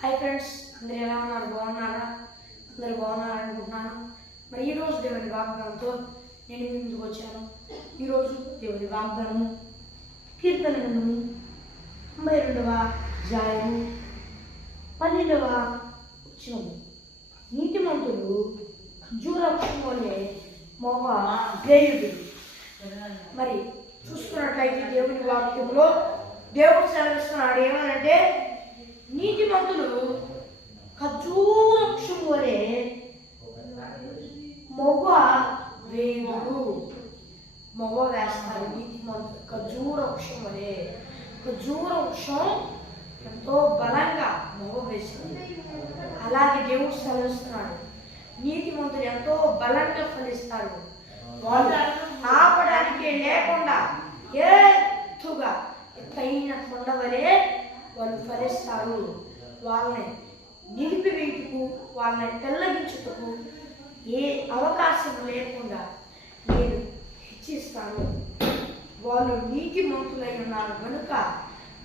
Hi friends అందరు ఎలా ఉన్నారు? బాగున్నారా? అందరు బాగున్నారా అనుకుంటున్నాను. మరి ఈరోజు దేవుని వాగ్దానంతో నేను ముందుకు వచ్చాను. ఈరోజు దేవుని వాగ్దానము కీర్తన గ్రంథము తొంభై రెండవ జాయము పన్నెండవ వచనము. నీతిమంతులు ఖర్జూరవృక్షం వల్లే మోవ వేయుడు మరి చూసుకున్నట్లయితే దేవుని వాక్యంలో దేవుడు సెలవిస్తున్నాడు ఏమనంటే నీతిమంతులు ఖర్జూర వృక్షం వలె మొవ్వ వేయుడు మొవ్వ వేస్తారు ఇది ఖర్జూర వృక్షం వలె ఖర్జూర వృక్షం ఎంతో బలంగా మొవ్వ వేసింది అలాగే దేవుడు సెలవిస్తున్నాడు నీతిమంతులు ఎంతో బలంగా ఫలిస్తారు వాళ్ళు ఆపడానికి లేకుండా ఎత్తుగా ఎత్తైన కొండ వలె వాళ్ళు ఫలిస్తారు వాళ్ళని నిలిపివేటుకు వాళ్ళని తెల్లగించుటకు ఏ అవకాశం లేకుండా నేను హెచ్చిస్తాను. వాళ్ళు నీతి మంతులై ఉన్నారు కనుక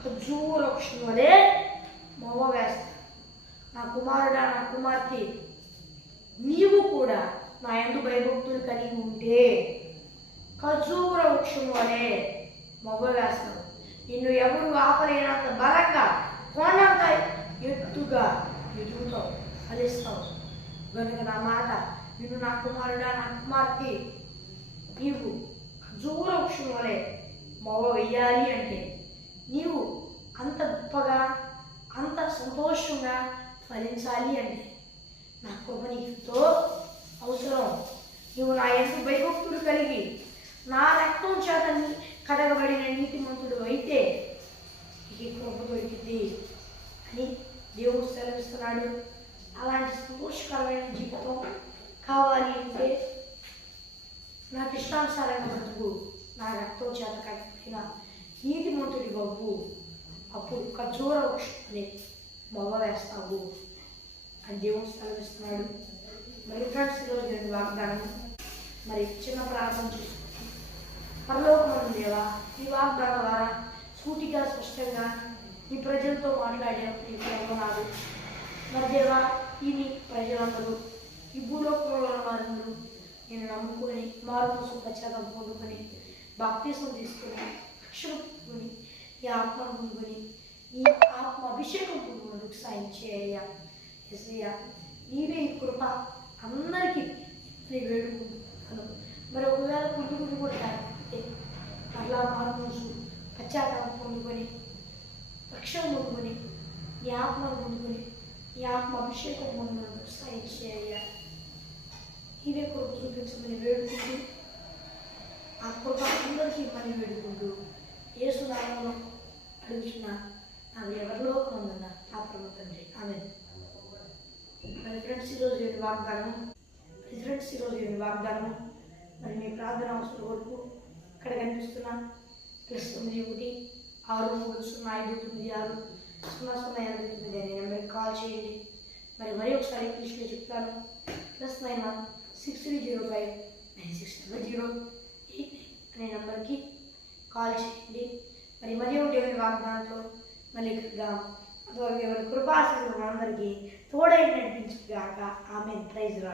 ఖజూర వృక్షం వలె మొవ నా కుమారుడా నా కుమార్తె నీవు కూడా నా ఎందు భయభక్తులు కలిగి ఉంటే ఖజూర వృక్షం వలె మొగ్గ వేస్తావు. నిన్ను ఎవరు ఆపలేనంత బలంగా కొండంత ఎత్తుగా ఎదుగుతావు ఫలిస్తావు కనుక నా మాట నిన్ను నా కుమారుడా నా కుమార్తె నీవు ఖర్జూర వలె మొగ వెయ్యాలి అంటే నీవు అంత గొప్పగా అంత సంతోషంగా ఫలించాలి అంటే నా కృప నీతో అవసరం నువ్వు నా ఎంత భయభక్తులు కలిగి నా రక్తం చేత నీ- కడగబడిన నీతిమంతుడు అయితే ఈ కృప దొరికింది అని దేవుడు సెలవిస్తున్నాడు అలాంటి సంతోషకరమైన జీవితం కావాలి అంటే నాకు ఇష్టానుసారంగా బ్రతుకు నా రక్తం చేత కట్టిన నీతిమంతుడి బొబ్బు అప్పుడు ఖర్జూర వృక్షాన్ని మొగ వేస్తావు అని దేవుడు సెలవిస్తున్నాడు మరి ఫ్రెండ్స్ ఈరోజు నేను వాగ్దానం మరి చిన్న ప్రారంభం చేసుకుంటాం పరలోకం దేవా ఈ వాగ్దానం ద్వారా సూటిగా స్పష్టంగా ఈ ప్రజలతో మాట్లాడే నీ ప్రేమ నాదు మరి దేవా ఈ ప్రజలందరూ ఈ భూలోకంలో వారందరూ నేను నమ్ముకొని మారు కోసం పొందుకొని బాప్తీసం తీసుకుని రక్షణ ఈ ఆత్మ పొందుకొని ఈ ఆత్మ అభిషేకం పొందుకున్నందుకు సాయం చేయ ఎస్ఐయా నీవే ఈ కృప అందరికీ నీ వేడుకుంటున్నాను. మరి ఒకవేళ పుట్టుకుని కూడా మరలా మారుమూసు పశ్చాత్తాపం పొందుకొని రక్షణ పొందుకొని ఈ ఆత్మను పొందుకొని ఈ ఆత్మ అభిషేకం పొందుకున్నందుకు సాయం చేయ్యా నీవే కృప చూపించమని వేడుకుంటూ ఆ కృప అందరికీ మని వేడుకుంటూ ఏసునామంలో అడుగుతున్న నాకు ఎవరిలో ఉందన్న ఆ ప్రభు తండ్రి ఆమె మరి ఫ్రెండ్స్ ఈరోజు ఏమి వాగ్దానం మరి ఫ్రెండ్స్ ఈరోజు ఏమి వాగ్దానం మరి మీ ప్రార్థన అవసరం వరకు ఇక్కడ కనిపిస్తున్న ప్లస్ తొమ్మిది ఒకటి ఆరు మూడు సున్నా ఐదు తొమ్మిది ఆరు సున్నా సున్నా ఎనిమిది నెంబర్కి కాల్ చేయండి. మరి మరీ ఒకసారి ఇంగ్లీష్లో చెప్తాను. Plus nine one six three zero five nine six double zero eight అనే నెంబర్కి కాల్ చేయండి. మరి మరి ఒకటి ఎవరి వాగ్దానంతో మళ్ళీ కలుద్దాం అదో ఎవరి కృపాశలు అందరికీ తోడై నడిపించుగాక. ఆమె ప్రైజ్ రాడు